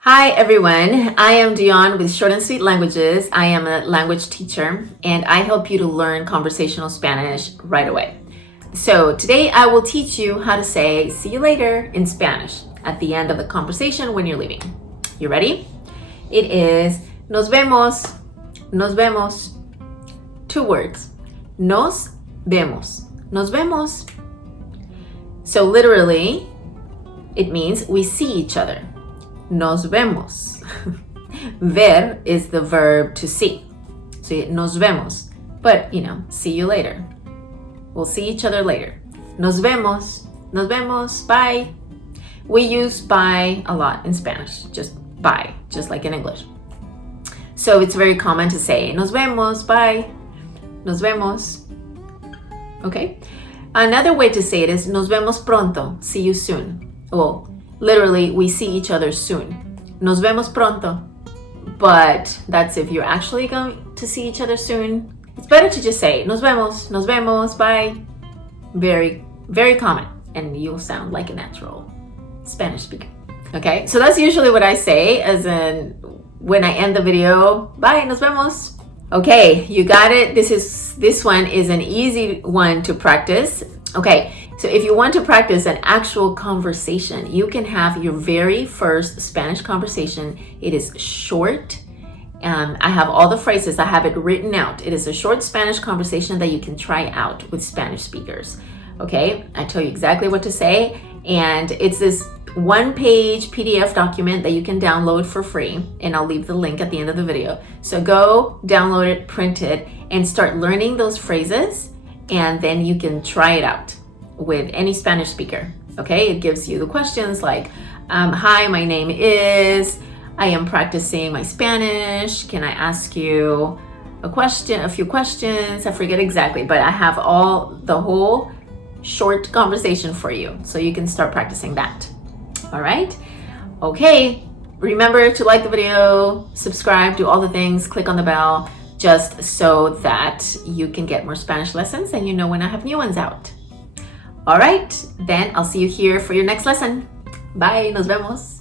Hi everyone, I am Dionne with Short and Sweet Languages. I am a language teacher and I help you to learn conversational Spanish right away. So today I will teach you how to say see you later in Spanish at the end of the conversation when you're leaving. You ready? It is nos vemos, nos vemos. 2 words. Nos vemos, nos vemos. So literally, it means we see each other. Nos vemos. Ver is the verb to see. So nos vemos. But, see you later. We'll see each other later. Nos vemos, bye. We use bye a lot in Spanish, just bye, just like in English. So it's very common to say nos vemos, bye. Nos vemos. Okay? Another way to say it is nos vemos pronto, see you soon. Well, literally, we see each other soon. Nos vemos pronto. But that's if you're actually going to see each other soon. It's better to just say nos vemos, bye. Very, very common. And you'll sound like a natural Spanish speaker. Okay, so that's usually what I say, as in when I end the video, bye, nos vemos. Okay, you got it. This one is an easy one to practice. Okay, so if you want to practice an actual conversation, you can have your very first Spanish conversation. It is short. I have all the phrases. I have it written out. It is a short Spanish conversation that you can try out with Spanish speakers. Okay, I tell you exactly what to say. And it's this 1-page PDF document that you can download for free. And I'll leave the link at the end of the video. So go download it, print it, and start learning those phrases. And then you can try it out with any Spanish speaker. Okay, it gives you the questions like, hi, my name is, I am practicing my Spanish. Can I ask you a few questions? I forget exactly, but I have the whole short conversation for you. So you can start practicing that. All right? Okay, remember to like the video, subscribe, do all the things, click on the bell, just so that you can get more Spanish lessons and you know when I have new ones out. All right, then I'll see you here for your next lesson. Bye, nos vemos.